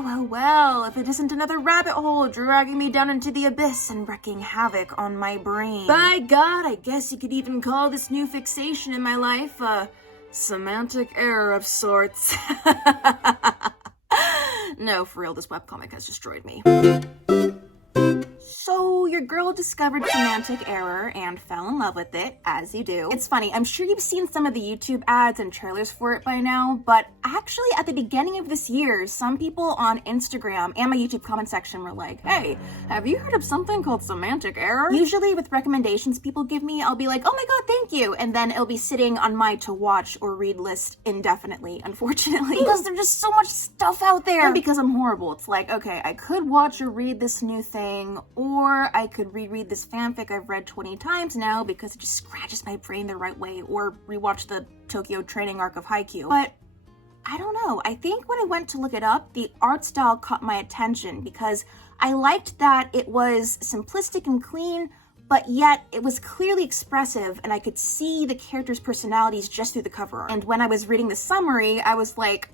Well, if it isn't another rabbit hole dragging me down into the abyss and wreaking havoc on my brain. By God, I guess you could even call this new fixation in my life a semantic error of sorts. No, for real, this webcomic has destroyed me. So your girl discovered semantic error and fell in love with it, as you do. It's funny, I'm sure you've seen some of the YouTube ads and trailers for it by now, but actually at the beginning of this year, some people on Instagram and my YouTube comment section were like, hey, have you heard of something called semantic error? Usually with recommendations people give me, I'll be like, oh my god, thank you, and then it'll be sitting on my to watch or read list indefinitely, unfortunately, because there's just so much stuff out there. And because I'm horrible, it's like, okay, I could watch or read this new thing, or I could reread this fanfic I've read 20 times now because it just scratches my brain the right way, or rewatch the Tokyo training arc of Haikyuu. But I don't know, I think when I went to look it up, the art style caught my attention because I liked that it was simplistic and clean, but yet it was clearly expressive and I could see the characters' personalities just through the cover art. And when I was reading the summary, I was like,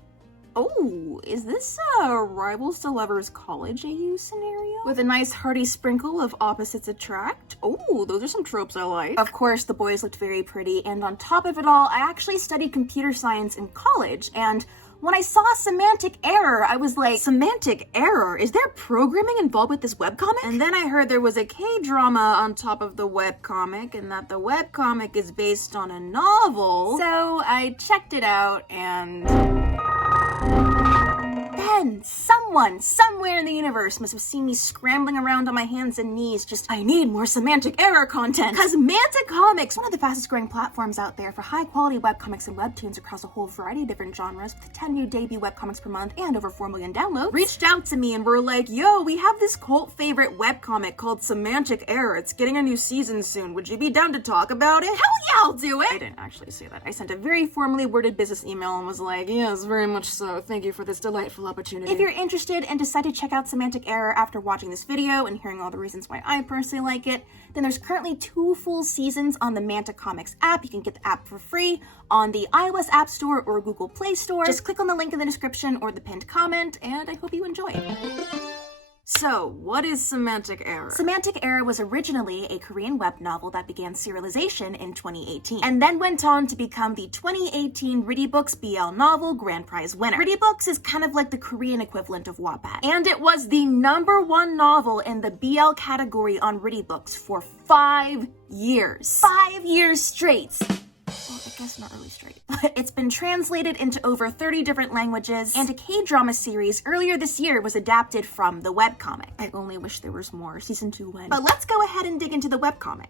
oh, is this a Rivals to Lovers college AU scenario? With a nice hearty sprinkle of opposites attract? Oh, those are some tropes I like. Of course, the boys looked very pretty, and on top of it all, I actually studied computer science in college, and when I saw semantic error, I was like, semantic error? Is there programming involved with this webcomic? And then I heard there was a K-drama on top of the webcomic, and that the webcomic is based on a novel. So I checked it out, and then someone, somewhere in the universe must have seen me scrambling around on my hands and knees just, I need more semantic error content. Cause Mantic Comics, one of the fastest growing platforms out there for high quality webcomics and webtoons across a whole variety of different genres with 10 new debut webcomics per month and over 4 million downloads, reached out to me and were like, yo, we have this cult favorite webcomic called Semantic Error. It's getting a new season soon. Would you be down to talk about it? Hell yeah, I'll do it. I didn't actually say that. I sent a very formally worded business email and was like, yes, very much so. Thank you for this delightful opportunity. If you're interested and decide to check out Semantic Error after watching this video and hearing all the reasons why I personally like it, then there's currently 2 full seasons on the Mantic Comics app. You can get the app for free on the iOS App Store or Google Play Store. Just click on the link in the description or the pinned comment, and I hope you enjoy it. So, what is Semantic Error? Semantic Error was originally a Korean web novel that began serialization in 2018, and then went on to become the 2018 Ritty Books BL novel Grand Prize winner. Ritty Books is kind of like the Korean equivalent of Wattpad, and it was the #1 novel in the BL category on Ritty Books for 5 years. 5 years straight. Well, I guess not really straight, but it's been translated into over 30 different languages, and a K-drama series earlier this year was adapted from the webcomic. I only wish there was more. Season 2 when. But let's go ahead and dig into the webcomic.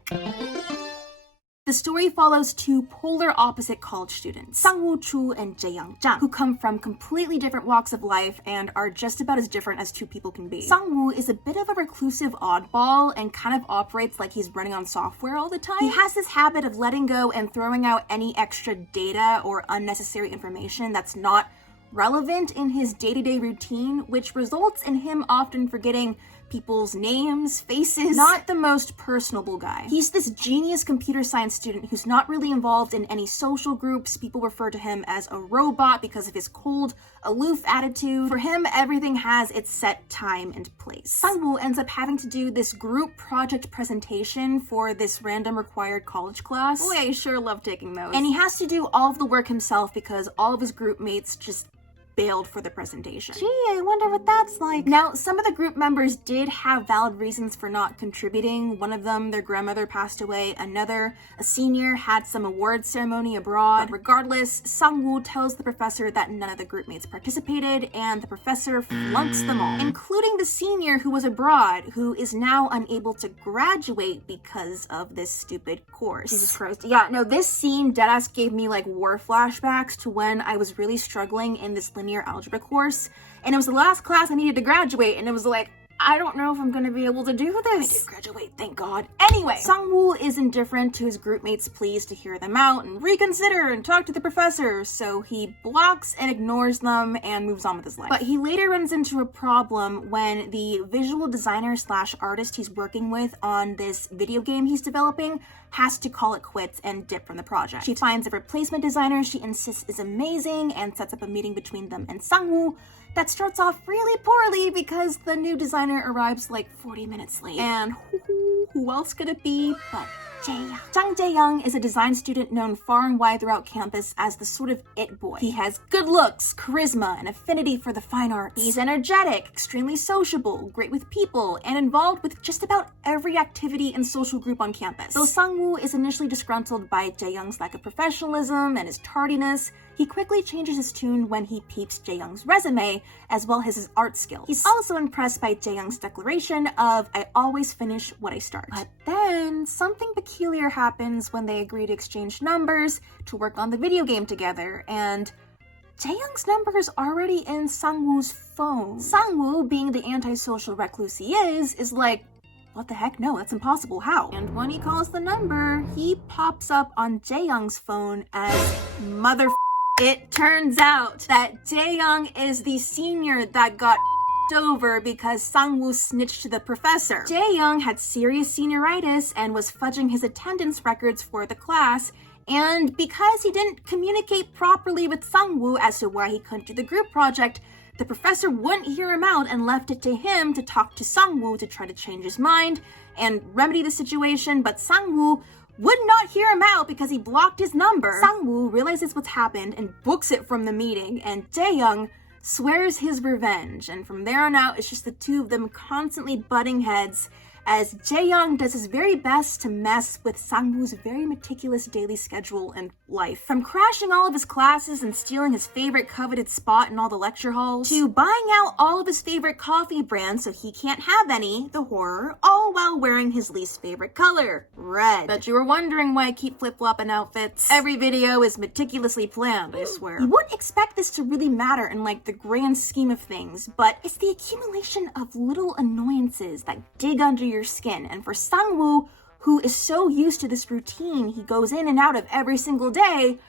The story follows 2 polar opposite college students, Sang-woo Chu and Jae-young-jang, who come from completely different walks of life and are just about as different as 2 people can be. Sang-woo is a bit of a reclusive oddball and kind of operates like he's running on software all the time. He has this habit of letting go and throwing out any extra data or unnecessary information that's not relevant in his day-to-day routine, which results in him often forgetting people's names, faces. Not the most personable guy. He's this genius computer science student who's not really involved in any social groups. People refer to him as a robot because of his cold, aloof attitude. For him, everything has its set time and place. Sang-woo ends up having to do this group project presentation for this random required college class. Boy, I sure love taking those. And he has to do all of the work himself because all of his group mates just bailed for the presentation. Gee, I wonder what that's like. Now, some of the group members did have valid reasons for not contributing. One of them, their grandmother passed away. Another, a senior, had some award ceremony abroad. But regardless, Sang-woo tells the professor that none of the group mates participated, and the professor flunks them all, including the senior who was abroad, who is now unable to graduate because of this stupid course. Jesus Christ. Yeah, no, this scene deadass gave me like war flashbacks to when I was really struggling in this linear algebra course, and it was the last class I needed to graduate, and it was like, I don't know if I'm gonna be able to do this. I did graduate, thank God. Anyway, Sang-woo is indifferent to his group mates' pleas to hear them out and reconsider and talk to the professor, so he blocks and ignores them and moves on with his life. But he later runs into a problem when the visual designer slash artist he's working with on this video game he's developing has to call it quits and dip from the project. She finds a replacement designer she insists is amazing and sets up a meeting between them and Sang-woo that starts off really poorly because the new designer arrives like 40 minutes late. And who else could it be but Jaeyoung. Jang Jaeyoung is a design student known far and wide throughout campus as the sort of it boy. He has good looks, charisma, and affinity for the fine arts. He's energetic, extremely sociable, great with people, and involved with just about every activity and social group on campus. Though Sangwoo is initially disgruntled by Jaeyoung's lack of professionalism and his tardiness, he quickly changes his tune when he peeps Jaeyoung's resume, as well as his art skills. He's also impressed by Jaeyoung's declaration of, "I always finish what I start." But then, something peculiar happens when they agree to exchange numbers to work on the video game together, and Jaeyoung's number is already in Sangwoo's phone. Sangwoo, being the antisocial recluse he is like, what the heck? No, that's impossible. How? And when he calls the number, he pops up on Jaeyoung's phone as mother. It turns out that Jaeyoung is the senior that got over because Sangwoo snitched to the professor. Jaeyoung had serious senioritis and was fudging his attendance records for the class, and because he didn't communicate properly with Sangwoo as to why he couldn't do the group project, the professor wouldn't hear him out and left it to him to talk to Sangwoo to try to change his mind and remedy the situation, but Sangwoo would not hear him out because he blocked his number. Sangwoo realizes what's happened and books it from the meeting, and Jaeyoung swears his revenge, and from there on out, it's just the two of them constantly butting heads as Jaeyoung does his very best to mess with Sangwoo's very meticulous daily schedule and life. From crashing all of his classes and stealing his favorite coveted spot in all the lecture halls, to buying out all of his favorite coffee brands so he can't have any, the horror, all while wearing his least favorite color, red. Bet you were wondering why I keep flip-flopping outfits. Every video is meticulously planned, I swear. You wouldn't expect this to really matter in like the grand scheme of things, but it's the accumulation of little annoyances that dig under your skin, and for Sangwoo, who is so used to this routine he goes in and out of every single day,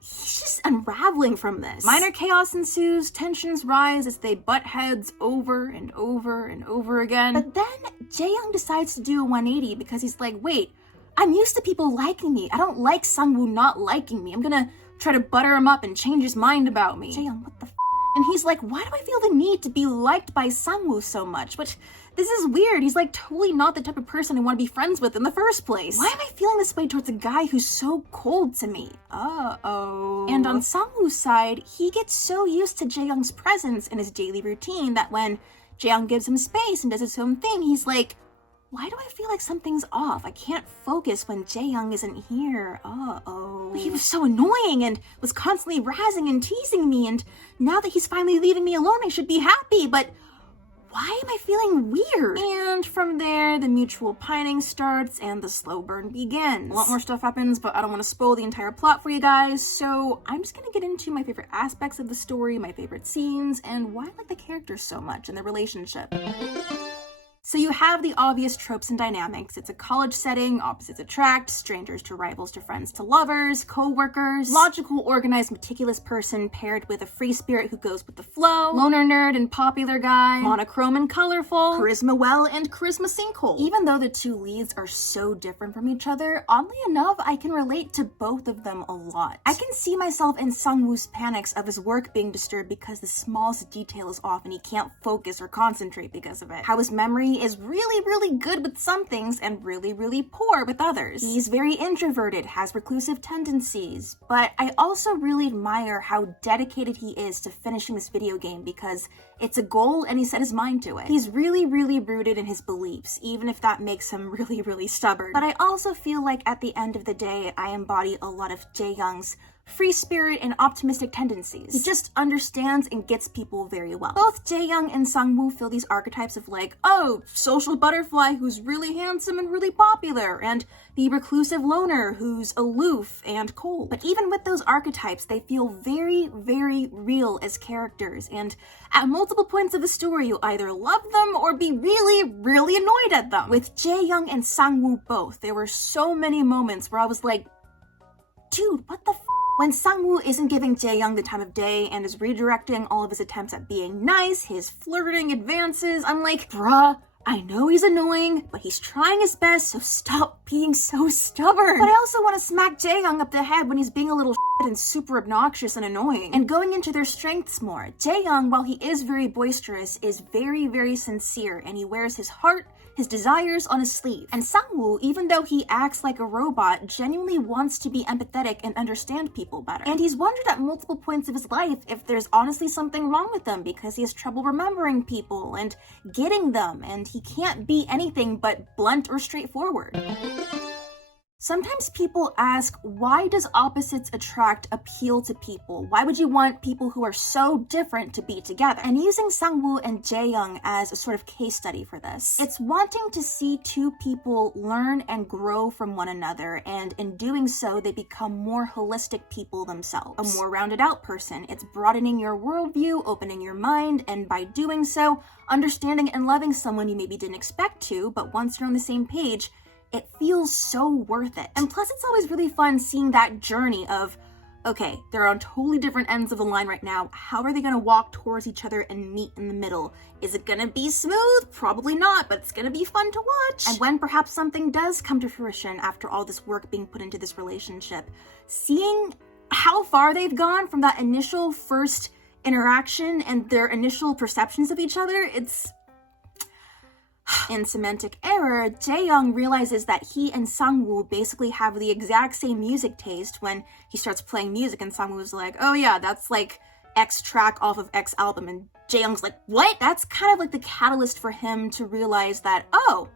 he's just unraveling from this. Minor chaos ensues, tensions rise as they butt heads over and over and over again. But then Jaeyoung decides to do a 180 because he's like, wait, I'm used to people liking me. I don't like Sangwoo not liking me. I'm gonna try to butter him up and change his mind about me. Jaeyoung, what the f? And he's like, why do I feel the need to be liked by Sangwoo so much? But this is weird. He's like totally not the type of person I want to be friends with in the first place. Why am I feeling this way towards a guy who's so cold to me? Uh-oh. And on Sangwoo's side, he gets so used to Jaeyoung's presence in his daily routine that when Jaeyoung gives him space and does his own thing, he's like, why do I feel like something's off? I can't focus when Jaeyoung isn't here. Uh-oh. He was so annoying and was constantly razzing and teasing me, and now that he's finally leaving me alone, I should be happy, but why am I feeling weird? And from there, the mutual pining starts and the slow burn begins. A lot more stuff happens, but I don't want to spoil the entire plot for you guys, so I'm just gonna get into my favorite aspects of the story, my favorite scenes, and why I like the characters so much and the relationship. So you have the obvious tropes and dynamics. It's a college setting, opposites attract, strangers to rivals to friends to lovers, co-workers, logical, organized, meticulous person paired with a free spirit who goes with the flow, loner nerd and popular guy, monochrome and colorful, charisma well and charisma sinkhole. Even though the two leads are so different from each other, oddly enough, I can relate to both of them a lot. I can see myself in Sangwoo's panics of his work being disturbed because the smallest detail is off and he can't focus or concentrate because of it. How his memory is really good with some things and really poor with others. He's very introverted, has reclusive tendencies, but I also really admire how dedicated he is to finishing this video game because it's a goal and he set his mind to it. He's really rooted in his beliefs, even if that makes him really stubborn. But I also feel like at the end of the day, I embody a lot of Jaeyoung's free spirit and optimistic tendencies. He just understands and gets people very well. Both Jaeyoung and Sangwoo fill these archetypes of like, oh, social butterfly who's really handsome and really popular, and the reclusive loner who's aloof and cold. But even with those archetypes, they feel very real as characters, and at multiple points of the story, you'll either love them or be really annoyed at them. With Jaeyoung and Sangwoo both, there were so many moments where I was like, dude, what the f? When Sangwoo isn't giving Jaeyoung the time of day and is redirecting all of his attempts at being nice, his flirting advances, I'm like, bruh, I know he's annoying, but he's trying his best, so stop being so stubborn. But I also want to smack Jaeyoung up the head when he's being a little and super obnoxious and annoying. And going into their strengths more, Jaeyoung, while he is very boisterous, is very, very sincere, and he wears his heart, his desires on his sleeve. And Sangwoo, even though he acts like a robot, genuinely wants to be empathetic and understand people better. And he's wondered at multiple points of his life if there's honestly something wrong with him, because he has trouble remembering people and getting them, and he can't be anything but blunt or straightforward. Sometimes people ask, why does opposites attract appeal to people? Why would you want people who are so different to be together? And using Sangwoo and Jaeyoung as a sort of case study for this, it's wanting to see two people learn and grow from one another, and in doing so, they become more holistic people themselves, a more rounded out person. It's broadening your worldview, opening your mind, and by doing so, understanding and loving someone you maybe didn't expect to, but once you're on the same page, it feels so worth it. And plus, it's always really fun seeing that journey of, okay, they're on totally different ends of the line right now. How are they gonna walk towards each other and meet in the middle? Is it gonna be smooth? Probably not, but it's gonna be fun to watch. And when perhaps something does come to fruition after all this work being put into this relationship, seeing how far they've gone from that initial first interaction and their initial perceptions of each other, it's... In Semantic Error, Jaeyoung realizes that he and Sangwoo basically have the exact same music taste when he starts playing music, and Sangwoo's like, oh yeah, that's like X track off of X album, and Jaeyoung's like, what? That's kind of like the catalyst for him to realize that, oh,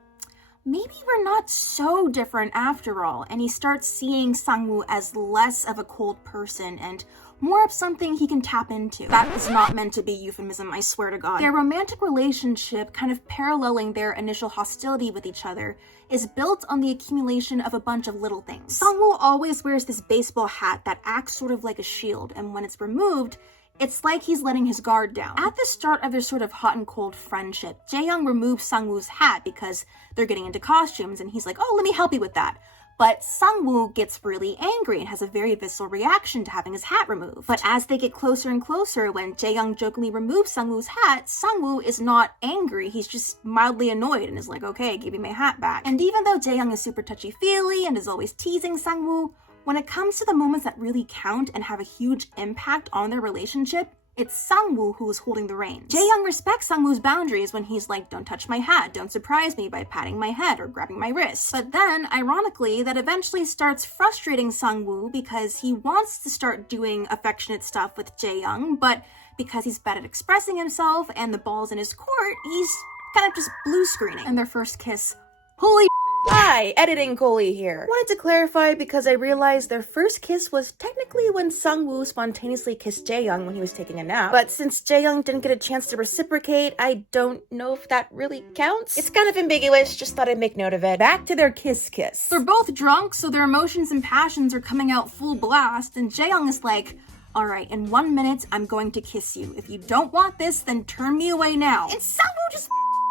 maybe we're not so different after all, and he starts seeing Sangwoo as less of a cold person and more of something he can tap into. That is not meant to be euphemism, I swear to God. Their romantic relationship, kind of paralleling their initial hostility with each other, is built on the accumulation of a bunch of little things. Sangwoo always wears this baseball hat that acts sort of like a shield, and when it's removed, it's like he's letting his guard down. At the start of their sort of hot and cold friendship, Jaeyoung removes Sangwoo's hat because they're getting into costumes, and he's like, oh, let me help you with that. But Sangwoo gets really angry and has a very visceral reaction to having his hat removed. But as they get closer and closer, when Jaeyoung jokingly removes Sangwoo's hat, Sangwoo is not angry, he's just mildly annoyed and is like, okay, give me my hat back. And even though Jaeyoung is super touchy-feely and is always teasing Sangwoo, when it comes to the moments that really count and have a huge impact on their relationship, it's Sangwoo who is holding the reins. Jaeyoung respects Sangwoo's boundaries when he's like, don't touch my hat, don't surprise me by patting my head or grabbing my wrist. But then, ironically, that eventually starts frustrating Sangwoo because he wants to start doing affectionate stuff with Jaeyoung, but because he's bad at expressing himself and the ball's in his court, he's kind of just blue screening. And their first kiss, holy Hi, Editing Coley here. Wanted to clarify because I realized their first kiss was technically when Sangwoo spontaneously kissed Jaeyoung when he was taking a nap. But since Jaeyoung didn't get a chance to reciprocate, I don't know if that really counts. It's kind of ambiguous, just thought I'd make note of it. Back to their kiss. They're both drunk, so their emotions and passions are coming out full blast, and Jaeyoung is like, all right, in 1 minute, I'm going to kiss you. If you don't want this, then turn me away now. And Sangwoo just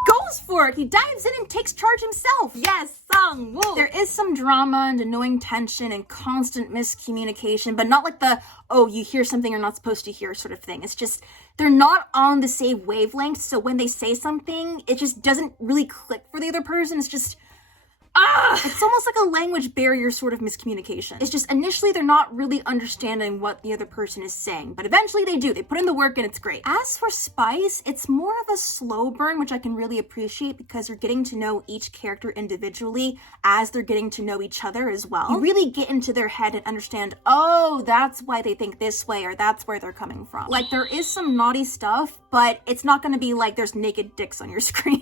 goes for it. He dives in and takes charge himself. Yes, Sangwoo. There is some drama and annoying tension and constant miscommunication, but not like the, oh, you hear something you're not supposed to hear sort of thing. It's just, they're not on the same wavelength, so when they say something, it just doesn't really click for the other person. It's just, it's almost like a language barrier sort of miscommunication. It's just initially they're not really understanding what the other person is saying, but eventually they do. They put in the work and it's great. As for Spice, it's more of a slow burn, which I can really appreciate because you're getting to know each character individually as they're getting to know each other as well. You really get into their head and understand, oh, that's why they think this way, or that's where they're coming from. Like, there is some naughty stuff, but it's not gonna be like there's naked dicks on your screen.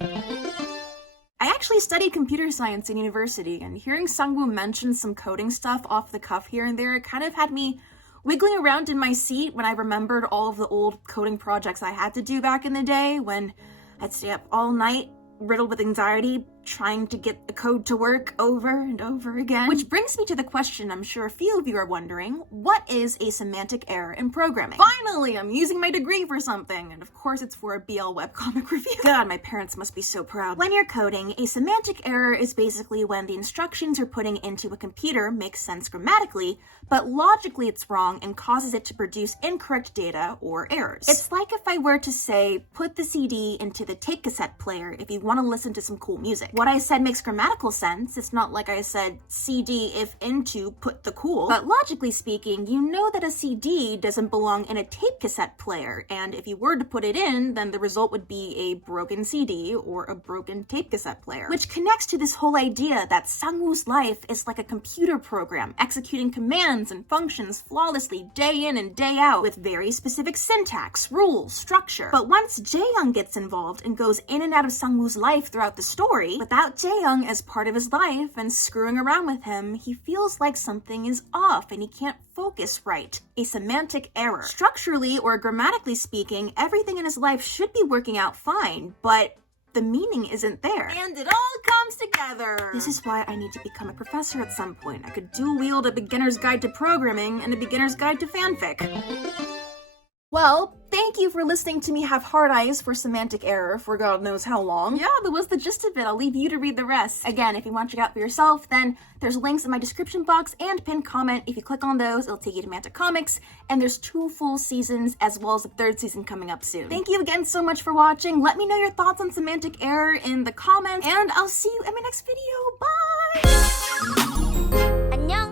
I actually studied computer science in university, and hearing Sangwoo mention some coding stuff off the cuff here and there, it kind of had me wiggling around in my seat when I remembered all of the old coding projects I had to do back in the day when I'd stay up all night, riddled with anxiety, trying to get the code to work over and over again. Which brings me to the question I'm sure a few of you are wondering, what is a semantic error in programming? Finally, I'm using my degree for something, and of course it's for a BL webcomic review. God, my parents must be so proud. When you're coding, a semantic error is basically when the instructions you're putting into a computer make sense grammatically, but logically it's wrong and causes it to produce incorrect data or errors. It's like if I were to say, put the CD into the tape cassette player if you want to listen to some cool music. What I said makes grammatical sense. It's not like I said CD if into put the cool. But logically speaking, you know that a CD doesn't belong in a tape cassette player, and if you were to put it in, then the result would be a broken CD or a broken tape cassette player. Which connects to this whole idea that Sangwoo's life is like a computer program, executing commands and functions flawlessly day in and day out with very specific syntax, rules, structure. But once Jae-young gets involved and goes in and out of Sangwoo's life throughout the story, without Jae-young as part of his life and screwing around with him, he feels like something is off and he can't focus right. A semantic error. Structurally or grammatically speaking, everything in his life should be working out fine, but the meaning isn't there. And it all comes together. This is why I need to become a professor at some point. I could dual wield a beginner's guide to programming and a beginner's guide to fanfic. Well, thank you for listening to me have hard eyes for semantic error for God knows how long. Yeah, that was the gist of it. I'll leave you to read the rest. Again, if you want to check out for yourself, then there's links in my description box and pinned comment. If you click on those, it'll take you to Semantic Comics, and there's 2 full seasons as well as a 3rd season coming up soon. Thank you again so much for watching. Let me know your thoughts on semantic error in the comments, and I'll see you in my next video. Bye! 안녕.